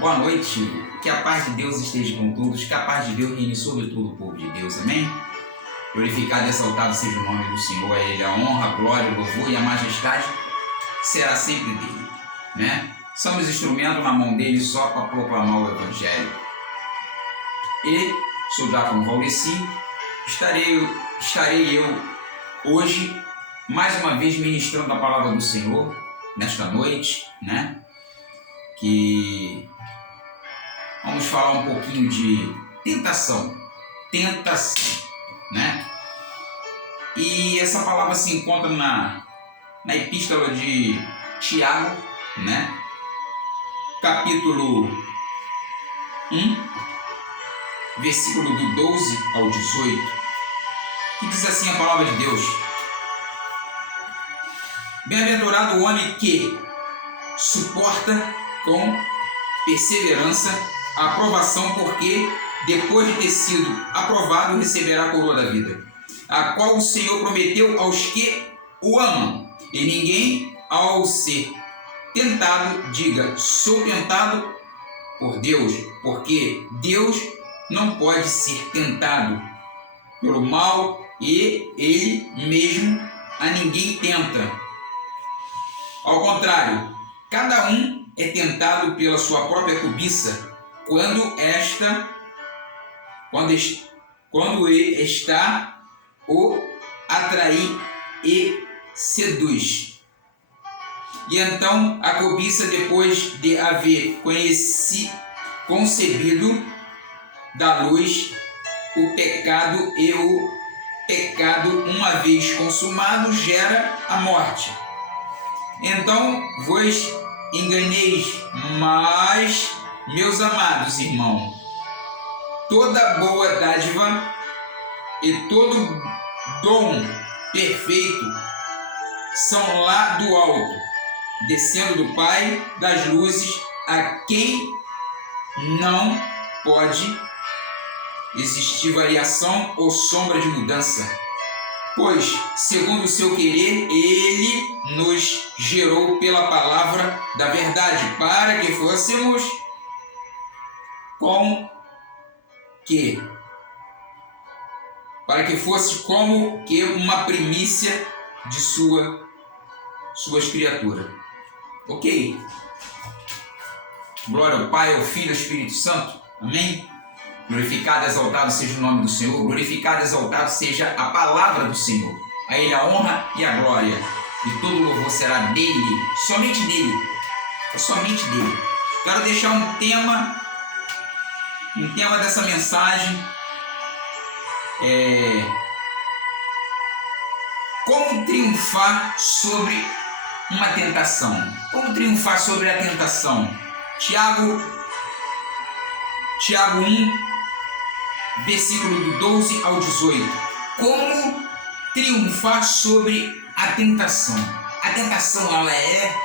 Boa noite, que a paz de Deus esteja com todos, que a paz de Deus reine sobre todo o povo de Deus, amém? Glorificado e exaltado seja o nome do Senhor, a Ele a honra, a glória, o louvor e a majestade será sempre dele, né? Somos instrumento na mão dele só para proclamar o Evangelho. E sou o Diácono Valdeci, estarei eu hoje mais uma vez ministrando a palavra do Senhor nesta noite, né? Que vamos falar um pouquinho de tentação, né? E essa palavra se encontra na epístola de Tiago, né? Capítulo 1, versículo do 12 ao 18, que diz assim a palavra de Deus: Bem-aventurado o homem que suporta com perseverança a aprovação, porque depois de ter sido aprovado receberá a coroa da vida, a qual o Senhor prometeu aos que o amam. E ninguém, ao ser tentado, diga: sou tentado por Deus, porque Deus não pode ser tentado pelo mal e Ele mesmo a ninguém tenta. Ao contrário, cada um é tentado pela sua própria cobiça, quando está o atrair e seduz. E então a cobiça, depois de haver concebido, dá luz o pecado, e o pecado, uma vez consumado, gera a morte. Então vos enganeis, mas, meus amados irmãos, toda boa dádiva e todo dom perfeito são lá do alto, descendo do Pai das luzes, a quem não pode existir variação ou sombra de mudança, pois, segundo o seu querer, Ele nos gerou pela palavra da verdade, para que fôssemos como que uma primícia de suas criaturas. Ok? Glória ao Pai, ao Filho e ao Espírito Santo. Amém? Glorificado e exaltado seja o nome do Senhor. Glorificado e exaltado seja a palavra do Senhor. A Ele a honra e a glória. E todo o louvor será dele, somente dele. É somente dele. Quero deixar um tema dessa mensagem. Como triunfar sobre uma tentação. Como triunfar sobre a tentação. Tiago 1, versículo do 12 ao 18. Como triunfar sobre a tentação. A tentação, ela é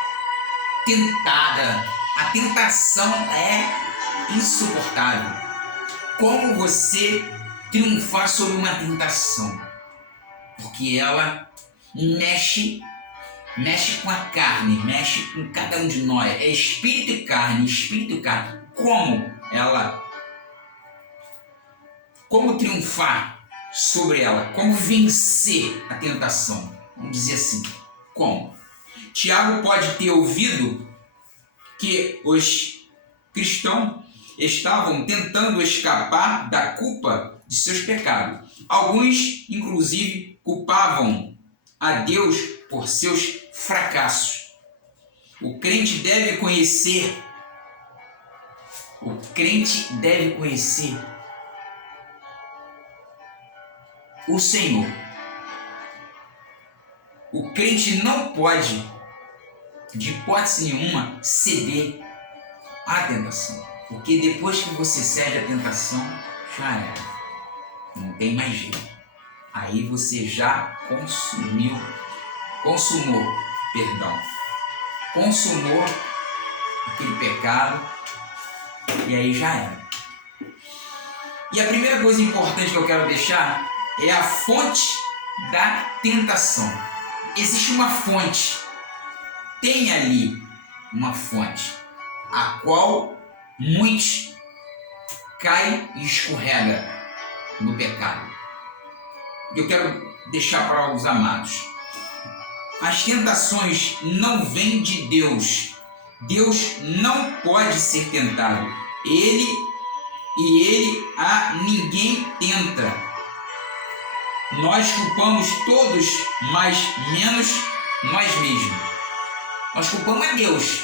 tentada. A tentação é insuportável. Como você triunfar sobre uma tentação? Porque ela mexe com a carne, mexe com cada um de nós. É espírito e carne, espírito e carne. Como triunfar sobre ela? Como vencer a tentação? Vamos dizer assim. Como? Tiago pode ter ouvido que os cristãos estavam tentando escapar da culpa de seus pecados. Alguns, inclusive, culpavam a Deus por seus fracassos. O crente deve conhecer o Senhor. O crente não pode, de hipótese nenhuma, ceder à tentação. Porque depois que você cede à tentação, já era. Não tem mais jeito. Aí você já consumou aquele pecado, e aí já era. E a primeira coisa importante que eu quero deixar é a fonte da tentação. Existe uma fonte. Tem ali uma fonte, a qual muitos caem e escorregam no pecado. Eu quero deixar para os amados: as tentações não vêm de Deus. Deus não pode ser tentado. Ele a ninguém tenta. Nós culpamos todos, mas menos nós mesmos. Nós culpamos a Deus,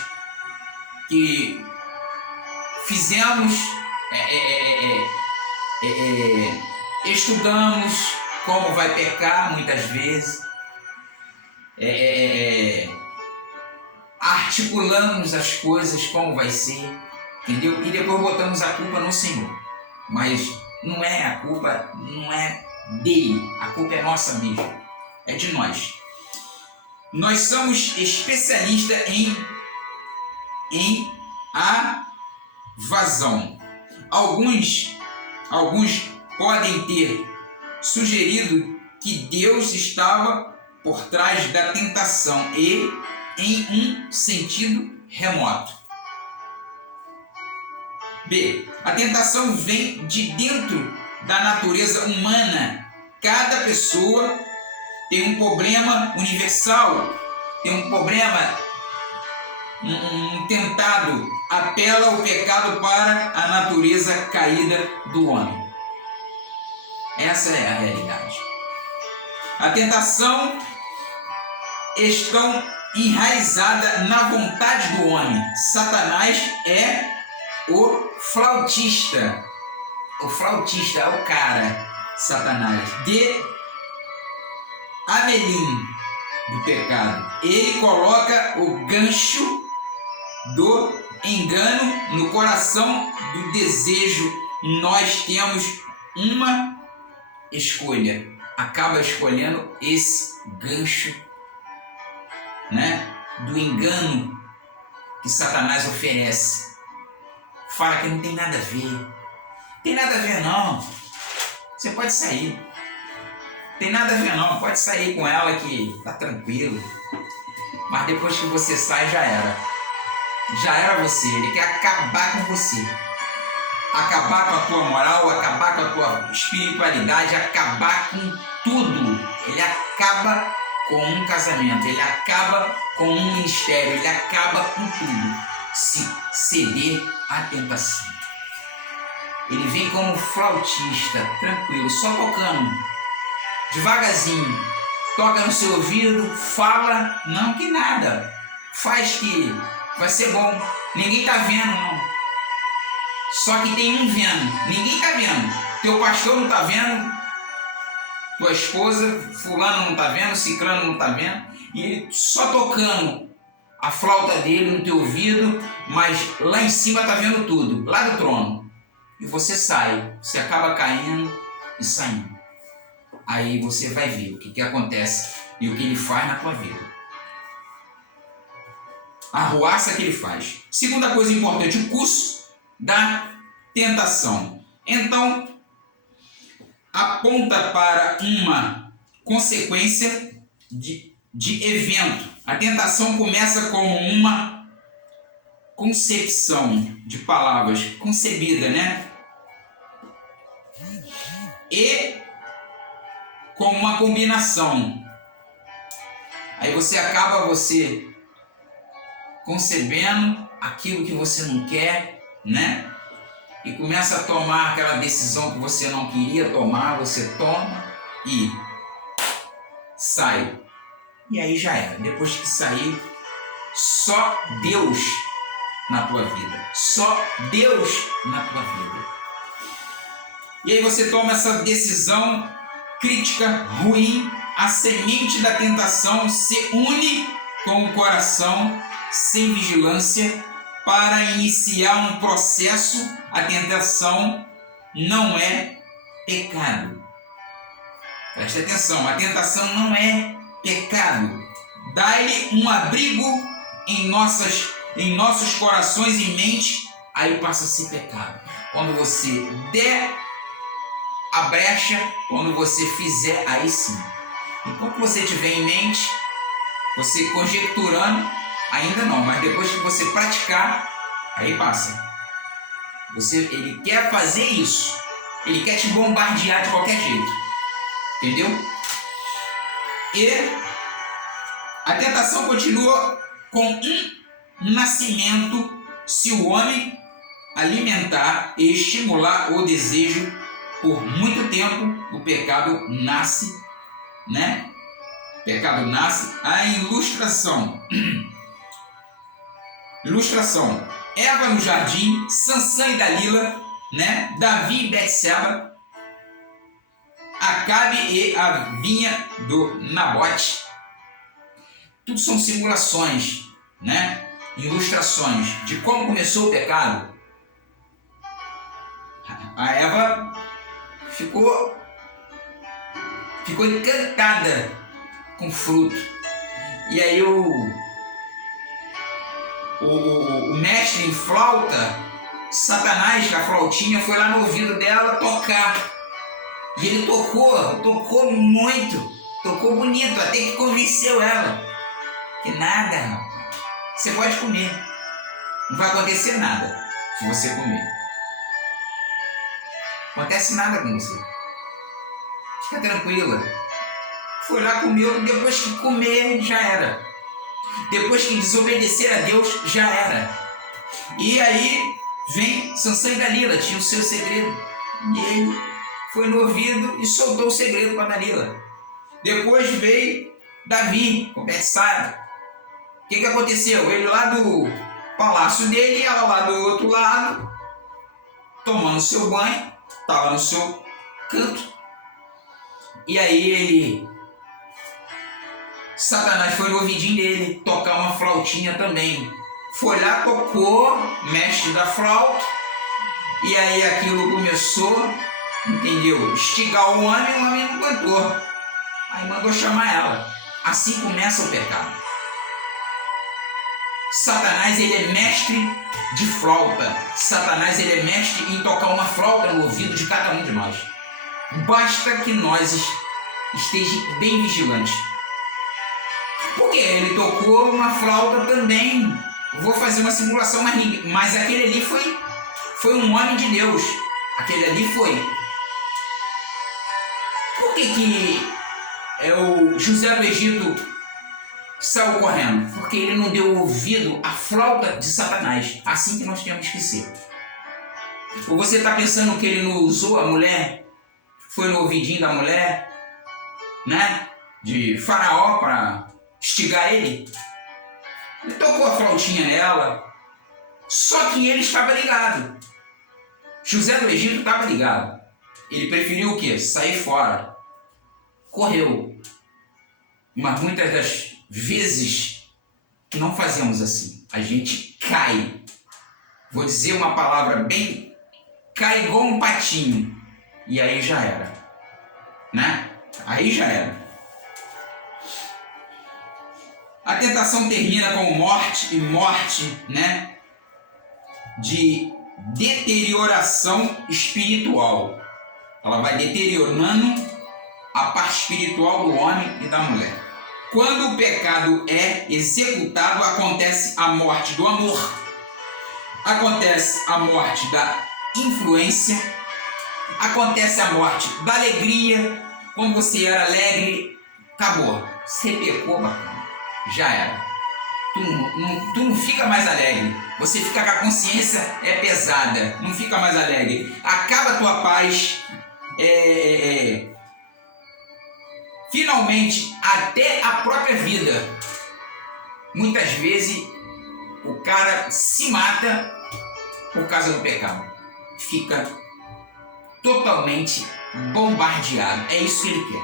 que fizemos, estudamos como vai pecar muitas vezes, articulamos as coisas como vai ser, entendeu? E depois botamos a culpa no Senhor. Mas não é a culpa, não é dele, a culpa é nossa mesmo, é de nós. Nós somos especialistas em evasão. Alguns podem ter sugerido que Deus estava por trás da tentação e em um sentido remoto. B. A tentação vem de dentro da natureza humana. Cada pessoa tem um problema universal, tem um problema, um tentado, apela o pecado para a natureza caída do homem. Essa é a realidade. A tentação está enraizada na vontade do homem. Satanás é o flautista. O flautista é o cara, Satanás, de Amelim, do pecado. Ele coloca o gancho do engano no coração do desejo. Nós temos uma escolha. Acaba escolhendo esse gancho, né, do engano que Satanás oferece. Fala que não tem nada a ver. Tem nada a ver não. Você pode sair. Tem nada a ver não. Pode sair com ela que tá tranquilo. Mas depois que você sai, já era. Já era você. Ele quer acabar com você. Acabar com a tua moral, acabar com a tua espiritualidade, acabar com tudo. Ele acaba com um casamento, ele acaba com um ministério, ele acaba com tudo. Se ceder à tentação. Ele vem como flautista, tranquilo, só tocando, devagarzinho. Toca no seu ouvido, fala, não que nada. Faz que vai ser bom. Ninguém tá vendo, não. Só que tem um vendo. Ninguém tá vendo. Teu pastor não tá vendo. Tua esposa, fulano não tá vendo, ciclano não tá vendo. E ele só tocando a flauta dele no teu ouvido, mas lá em cima tá vendo tudo, lá do trono. E você sai, você acaba caindo e saindo. Aí você vai ver o que acontece e o que ele faz na tua vida. A arruaça que ele faz. Segunda coisa importante, o curso da tentação. Então, aponta para uma consequência de evento. A tentação começa como uma concepção de palavras, concebida, né? E como uma combinação. Aí você acaba concebendo aquilo que você não quer, né? E começa a tomar aquela decisão que você não queria tomar, você toma e sai. E aí já era. Depois que sair, só Deus na tua vida. Só Deus na tua vida. E aí você toma essa decisão crítica, ruim, a semente da tentação se une com o coração sem vigilância para iniciar um processo. A tentação não é pecado. Preste atenção, a tentação não é pecado. Dá-lhe um abrigo em nossos corações e mente, aí passa a ser pecado. Quando você der a brecha, quando você fizer, aí sim. Enquanto você tiver em mente, você conjecturando, ainda não, mas depois que você praticar, aí passa. Ele quer fazer isso. Ele quer te bombardear de qualquer jeito. Entendeu? E a tentação continua com um nascimento se o homem alimentar e estimular o desejo por muito tempo. O pecado nasce, né? O pecado nasce. A ilustração. Eva no jardim, Sansão e Dalila, né? Davi e Betseba, Acabe e a vinha do Nabote. Tudo são simulações, né? Ilustrações de como começou o pecado. A Eva ficou encantada com o fruto. E aí o mestre em flauta, Satanás, com a flautinha, foi lá no ouvido dela tocar. E ele tocou muito, tocou bonito, até que convenceu ela. Que nada, rapaz. Você pode comer. Não vai acontecer nada se você comer. Não acontece nada com você. Fica tranquila. Foi lá, comeu, depois que comer, já era. Depois que desobedecer a Deus, já era. E aí vem Sansão e Dalila, tinha o seu segredo. E ele foi no ouvido e soltou o segredo para Dalila. Depois veio Davi, com Betseba. O que aconteceu? Ele lá do palácio dele e ela lá do outro lado, tomando seu banho, estava no seu canto. E aí Satanás foi no ouvidinho dele tocar uma flautinha também. Foi lá, tocou, mestre da flauta, e aí aquilo começou, entendeu? Estigar o homem não aguentou. Aí mandou chamar ela. Assim começa o pecado. Satanás, ele é mestre de flauta. Satanás, ele é mestre em tocar uma flauta no ouvido de cada um de nós. Basta que nós estejamos bem vigilantes. Porque ele tocou uma flauta também. Vou fazer uma simulação, mas aquele ali foi um homem de Deus. Aquele ali foi. Por que o José do Egito saiu correndo? Porque ele não deu ouvido à flauta de Satanás. Assim que nós temos que ser. Ou você está pensando que ele não usou a mulher? Foi no ouvidinho da mulher, né? De Faraó para estigar ele? Ele tocou a flautinha nela. Só que ele estava ligado. José do Egito estava ligado. Ele preferiu o quê? Sair fora. Correu. Mas muitas das vezes não fazemos assim. A gente cai. Vou dizer uma palavra bem... Cai igual um patinho. E aí já era. Né? Aí já era. A tentação termina com morte, né? De deterioração espiritual. Ela vai deteriorando a parte espiritual do homem e da mulher. Quando o pecado é executado, acontece a morte do amor, acontece a morte da influência, acontece a morte da alegria. Quando você era alegre, acabou. Você pecou, bacana. Já era. Tu não fica mais alegre. Você fica com a consciência pesada. Não fica mais alegre. Acaba a tua paz. Finalmente, até a própria vida. Muitas vezes, o cara se mata por causa do pecado. Fica totalmente bombardeado. É isso que ele quer.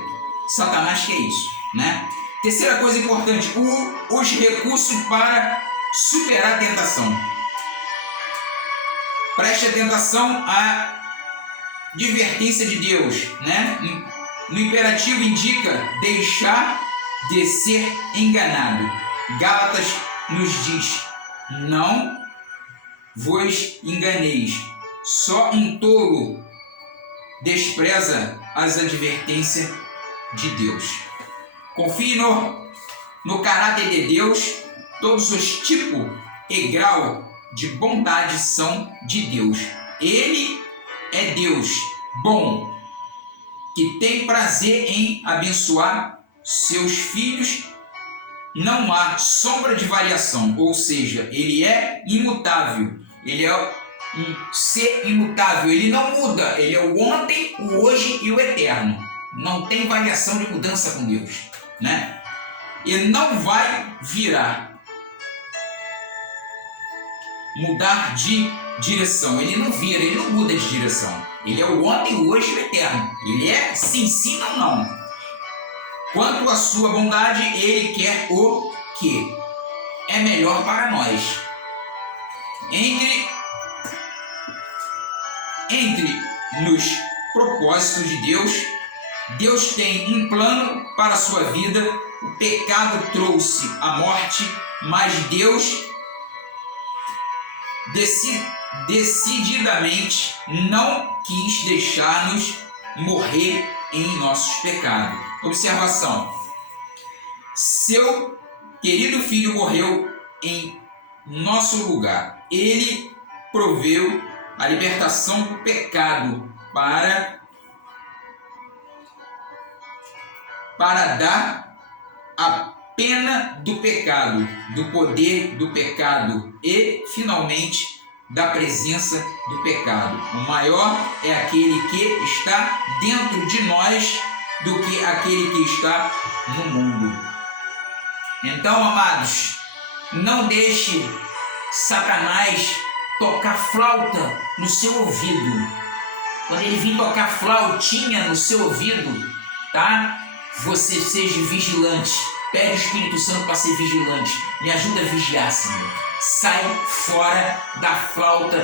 Satanás quer isso, né? Terceira coisa importante, os recursos para superar a tentação. Preste atenção à advertência de Deus, né? No imperativo indica deixar de ser enganado. Gálatas nos diz: não vos enganeis. Só um tolo despreza as advertências de Deus. Confie no caráter de Deus. Todos os tipos e grau de bondade são de Deus. Ele é Deus bom, que tem prazer em abençoar seus filhos. Não há sombra de variação, ou seja, ele é imutável. Ele é um ser imutável, ele não muda. Ele é o ontem, o hoje e o eterno. Não tem variação de mudança com Deus, né? Ele não vai mudar de direção. Ele não vira, ele não muda de direção. Ele é o ontem, o hoje e o eterno. Ele é sim, não. Quanto à sua bondade, ele quer o que é melhor para nós. Entre nos propósitos de Deus, Deus tem um plano para a sua vida. O pecado trouxe a morte, mas Deus decididamente não quis deixar-nos morrer em nossos pecados. Observação: seu querido filho morreu em nosso lugar. Ele proveu a libertação do pecado para dar a pena do pecado, do poder do pecado e, finalmente, da presença do pecado. O maior é aquele que está dentro de nós do que aquele que está no mundo. Então, amados, não deixe Satanás tocar flauta no seu ouvido. Quando ele vir tocar flautinha no seu ouvido, tá? Você seja vigilante. Pede o Espírito Santo para ser vigilante. Me ajuda a vigiar, Senhor. Sai fora da flauta,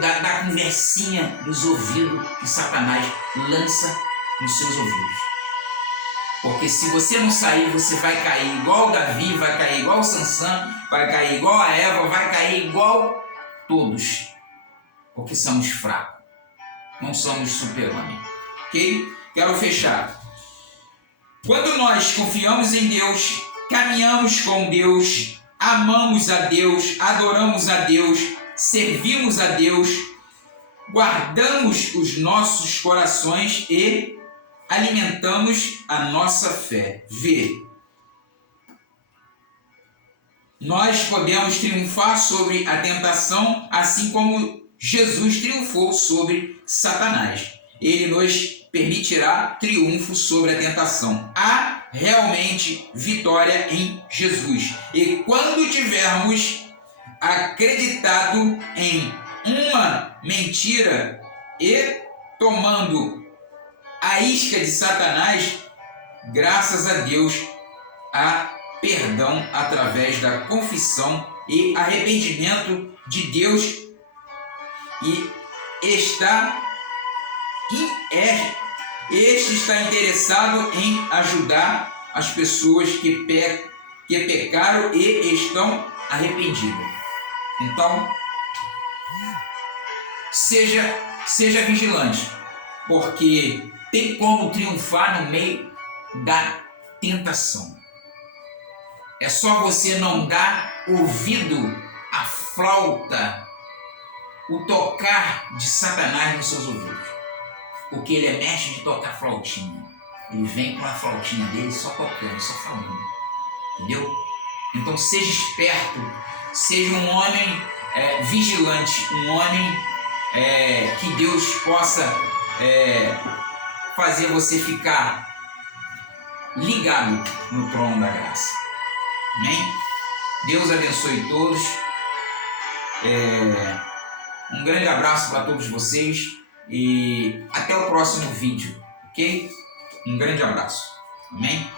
da conversinha dos ouvidos que Satanás lança nos seus ouvidos. Porque se você não sair, você vai cair igual o Davi, vai cair igual o Sansão, vai cair igual a Eva, vai cair igual todos. Porque somos fracos. Não somos super-homem. Ok? Quero fechar. Quando nós confiamos em Deus, caminhamos com Deus, amamos a Deus, adoramos a Deus, servimos a Deus, guardamos os nossos corações e alimentamos a nossa fé. Vê, nós podemos triunfar sobre a tentação, assim como Jesus triunfou sobre Satanás. Ele nos permitirá triunfo sobre a tentação. Há realmente vitória em Jesus. E quando tivermos acreditado em uma mentira e tomando a isca de Satanás, graças a Deus, há perdão através da confissão e arrependimento de Deus, e este está interessado em ajudar as pessoas que pecaram e estão arrependidas. Então, seja vigilante, porque tem como triunfar no meio da tentação. É só você não dar ouvido à flauta, o tocar de Satanás nos seus ouvidos. Porque ele é mestre de tocar flautinha. Ele vem com a flautinha dele só tocando, só falando. Entendeu? Então seja esperto, seja um homem vigilante, um homem que Deus possa fazer você ficar ligado no trono da graça. Amém? Deus abençoe todos. Um grande abraço para todos vocês. E até o próximo vídeo, ok? Um grande abraço. Amém?